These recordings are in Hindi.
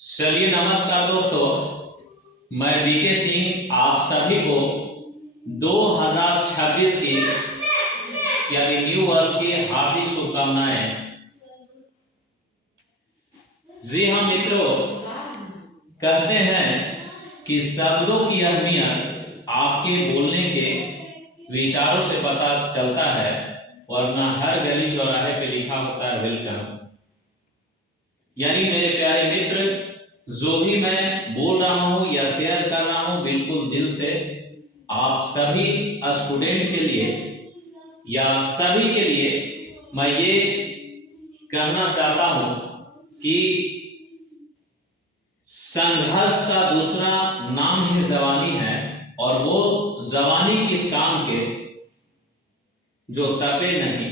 चलिए नमस्कार दोस्तों, मैं बीके सिंह आप सभी को 2026 की यानी न्यू वर्ष की हार्दिक शुभकामनाएं। जी हाँ मित्रों, कहते हैं कि शब्दों की अहमियत आपके बोलने के विचारों से पता चलता है, वरना हर गली चौराहे पे लिखा होता है वेलकम। यानी मेरे प्यारे मित्र, जो भी मैं बोल रहा हूं या शेयर कर रहा हूं बिल्कुल दिल से आप सभी स्टूडेंट के लिए या सभी के लिए मैं ये कहना चाहता हूं कि संघर्ष का दूसरा नाम ही जवानी है, और वो जवानी किस काम के जो तपे नहीं।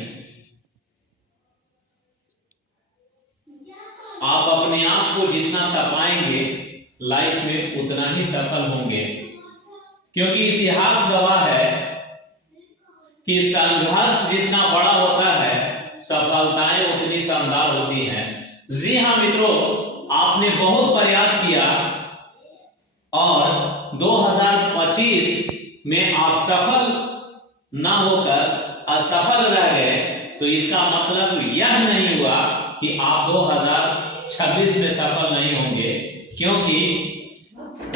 आप अपने आप को जितना तपाएंगे लाइफ में उतना ही सफल होंगे, क्योंकि इतिहास गवाह है कि संघर्ष जितना बड़ा होता है सफलताएं उतनी शानदार होती हैं। जी हाँ मित्रों, आपने बहुत प्रयास किया और 2025 में आप सफल ना होकर असफल रह गए, तो इसका मतलब यह नहीं हुआ कि आप 2026 में सफल नहीं होंगे, क्योंकि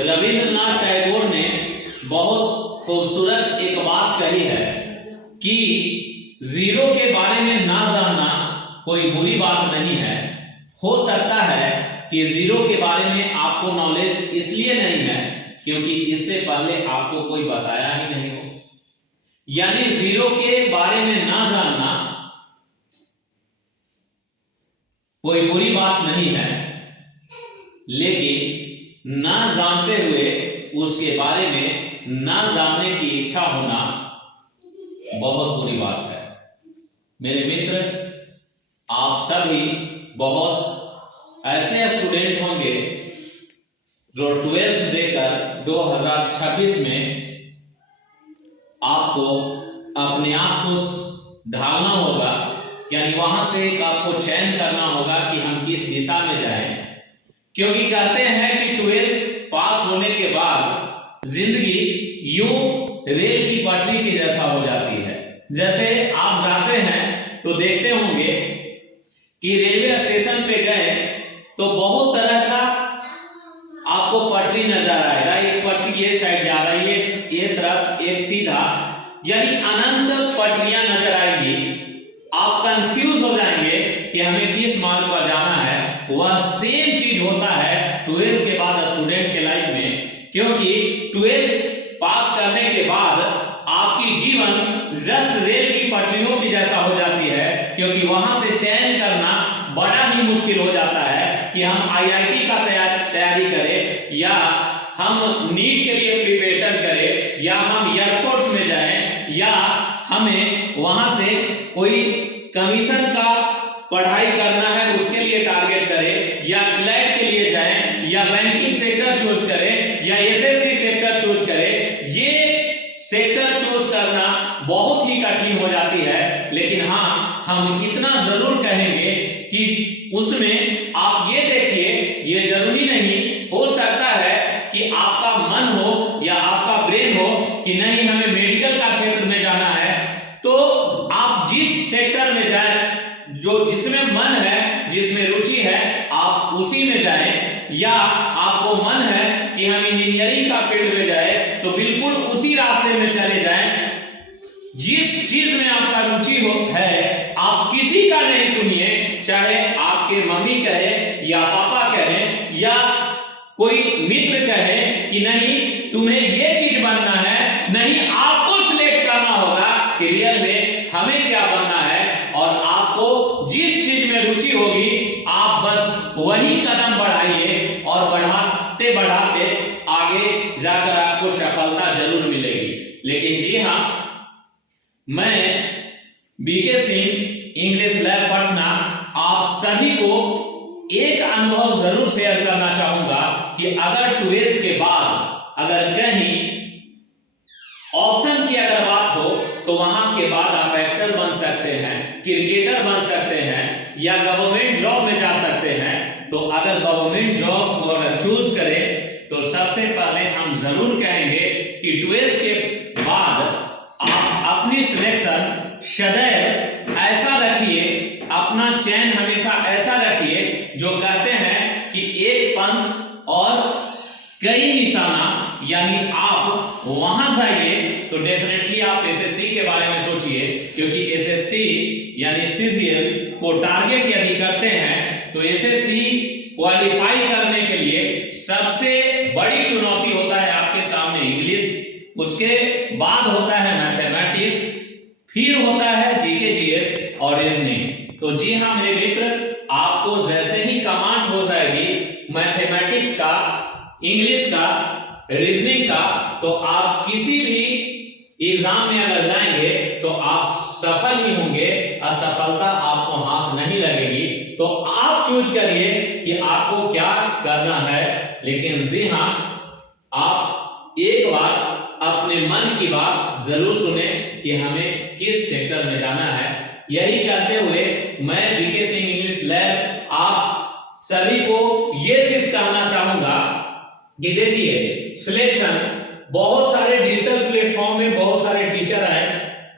रविंद्रनाथ टैगोर ने बहुत खूबसूरत एक बात कही है कि जीरो के बारे में ना जानना कोई बुरी बात नहीं है। हो सकता है कि जीरो के बारे में आपको नॉलेज इसलिए नहीं है क्योंकि इससे पहले आपको कोई बताया ही नहीं हो। यानी जीरो के बारे में ना जानना कोई बुरी बात नहीं है, लेकिन ना जानते हुए उसके बारे में ना जानने की इच्छा होना बहुत बुरी बात है। मेरे मित्र, आप सभी बहुत ऐसे स्टूडेंट होंगे जो 12th देकर 2026 में आपको अपने आप को ढालना होगा, यानी वहां से एक आपको चयन करना होगा कि हम किस दिशा में जाएं। क्योंकि कहते हैं कि 12th पास होने के बाद जिंदगी यूं रेल की पटरी की जैसा हो जाती है। जैसे आप जाते हैं तो देखते होंगे कि रेलवे स्टेशन पे गए तो बहुत तरह का आपको पटरी नजर आएगा। एक पटरी ये साइड जा रही है, ये तरफ एक सीधा, यानी अनंत पटरियां नजर आएंगी। आप कंफ्यूज हो जाएंगे कि हमें किस मार्ग पर जाना है। वह सेम चीज होता है 12th के बाद स्टूडेंट के लाइफ में, क्योंकि 12th पास करने के बाद आपकी जीवन जस्ट रेल की पटरियों की जैसा हो जाती है, क्योंकि वहां से चयन करना बड़ा ही मुश्किल हो जाता है कि हम आईआईटी का तैयारी करें, या हम नीट के लिए प्रिपरेशन करें, या हम एयरफोर्स में जाएं, या हमें वहां से कोई कमीशन का पढ़ाई करना है उसके लिए टारगेट करें, या क्लैट के लिए जाएं, या बैंकिंग सेक्टर चूज करें, या एसएससी सेक्टर चूज करें। ये सेक्टर चूज करना बहुत ही कठिन हो जाती है। लेकिन हाँ, हम इतना जरूर कहेंगे कि उसमें आप ये देखिए, ये जरूरी नहीं, हो सकता है कि आपका मन हो या आपका ब्रेन हो कि नहीं हमें मेडिकल का क्षेत्र में जाना है, तो आप जिस सेक्टर में जाएं, जो जिसमें मन है, जिसमें रुचि है, आप उसी में जाएं। या आपको मन है कि हम इंजीनियरिंग का फील्ड में जाएं, तो बिल्कुल उसी रास्ते में चले जाएं। जिस चीज में आपका रुचि है, आप किसी का नहीं सुनिए, चाहे आपके मम्मी कहे या पापा कहे या कोई मित्र कहे कि नहीं तुम्हें ये चीज बनना है। नहीं, आपको सिलेक्ट करना होगा कि रियल में हमें क्या बनना है, और आपको जिस चीज में रुचि होगी आप बस वही कदम बढ़ाइए, और बढ़ाते बढ़ाते आगे जाकर आपको सफलता जरूर मिलेगी। लेकिन जी हाँ, मैं BK Singh English lab Patna आप सभी को एक अनुभव जरूर शेयर करना चाहूंगा कि अगर 12th के बाद अगर कहीं ऑप्शन की अगर बात हो तो वहां के बाद आप एक्टर बन सकते हैं, क्रिकेटर बन सकते हैं, या गवर्नमेंट जॉब में जा सकते हैं। तो अगर गवर्नमेंट जॉब को अगर चूज करें तो सबसे पहले हम जरूर कहेंगे कि 12th के बाद आप अपनी सिलेक्शन सदैव ऐसा रखिए, अपना चयन हमेशा ऐसा रखिए जो कहते हैं कि एक पंथ और कई निशाना, यानी आप वहां जाइए तो डेफिनेटली आप एसएससी के बारे में सोचिए, क्योंकि एसएससी यानी सीजीएल को टारगेट यदि करते हैं तो एसएससी क्वालिफाई करने के लिए सबसे बड़ी चुनौती होता है आपके सामने इंग्लिश, उसके बाद होता है मैथमेटिक्स, फिर होता है जीके जीएस और रीजनिंग। तो जी हाँ मेरे मित्र, आपको जैसे ही कमांड हो जाएगी मैथमेटिक्स का, इंग्लिश का, रीजनिंग का, तो आप किसी भी एग्जाम में अगर जाएंगे तो आप सफल ही होंगे, असफलता आपको हाथ नहीं लगेगी। तो आप चूज करिए कि आपको क्या करना है। लेकिन जी हाँ, आप एक बार अपने मन की बात जरूर सुने कि हमें किस सेक्टर में जाना है। यही कहते हुए मैं बीके सिंह इंग्लिश लैब आप सभी को ये चीज कहना चाहूंगा कि देखिए, सिलेक्शन बहुत सारे डिजिटल प्लेटफॉर्म में बहुत सारे टीचर हैं,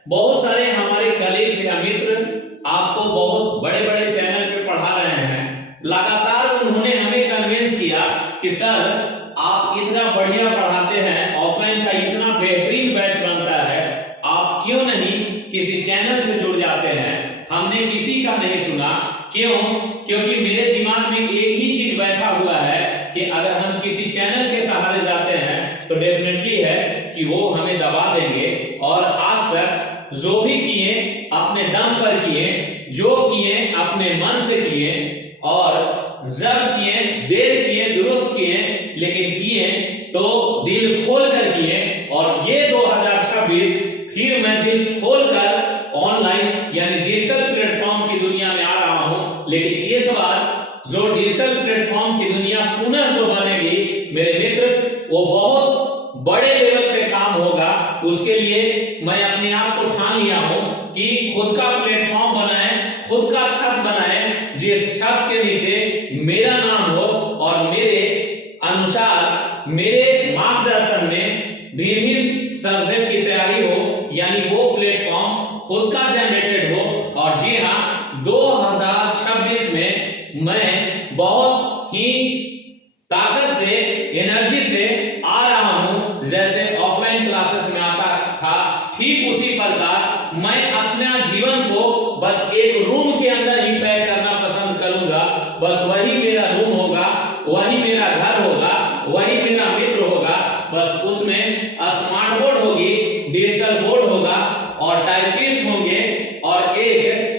बहुत सारे हमारे कलीग्स या मित्र आपको बहुत बड़े बड़े चैनल पे पढ़ा रहे हैं। लगातार उन्होंने हमें कन्विंस किया कि सर आप इतना बढ़िया पढ़ाते हैं, ऑफलाइन का इतना बेहतरीन बैच बनता है, आप क्यों नहीं किसी चैनल से जुड़ जाते हैं। हमने किसी का नहीं सुना। क्यों? क्योंकि मेरे दिमाग में एक ही चीज बैठा हुआ है कि अगर हम किसी चैनल के सहारे जाते हैं तो डेफिनेटली है कि वो हमें दबा देंगे। और आज तक जो भी किए अपने दम पर किए, जो किए अपने मन से किए, और जब किए देर किए दुरुस्त किए, लेकिन किए तो दिल खोल कर किए। और ये 2026 फिर मैं दिल खोल कर ऑनलाइन यानी डिजिटल प्लेटफॉर्म की दुनिया में आ रहा हूं। लेकिन इस बार जो डिजिटल प्लेटफॉर्म की दुनिया पुनः जो बनेगी मेरे मित्र, वो बहुत बड़े लेवल पे काम होगा। उसके लिए मैं अपने आप को ठान लिया हूं कि खुद का प्लेटफॉर्म बनाएं, खुद का छत बनाएं, जिस छत के नीचे मेरा नाम हो और मेरे अनुसार मेरे मार्गदर्शन में विभिन्न सब्जेक्ट की तैयारी हो, यानी वो प्लेटफॉर्म खुद का जनरेटेड हो। और जी हाँ, 2026 में मैं बहुत ही ताकत से, एनर्जी से आ रहा हूं। जैसे ऑफलाइन क्लासेस में आता था, ठीक उसी प्रकार मैं अपना जीवन को बस एक रूम के अंदर ही पैक करना पसंद करूंगा। बस वही मेरा रूम होगा, वही मेरा घर होगा, वही मेरा मित्र होगा। बस उसमें स्मार्ट बोर्ड होगी, डिजिटल बोर्ड होगा और टाइपिस्ट होंगे, और एक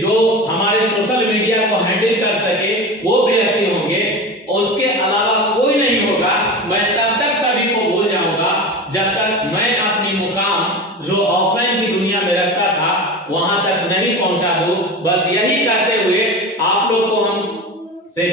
जो हमारे सोशल मीडिया को हैंडल कर सके वो व्यक्ति होंगे। उसके अलावा कोई नहीं होगा। मैं तब तक सभी को भूल जाऊंगा जब तक मैं अपनी मुकाम जो ऑफलाइन की दुनिया में रखता था वहां तक नहीं पहुंचा दूं। बस यही कहते हुए आप लोग को हम से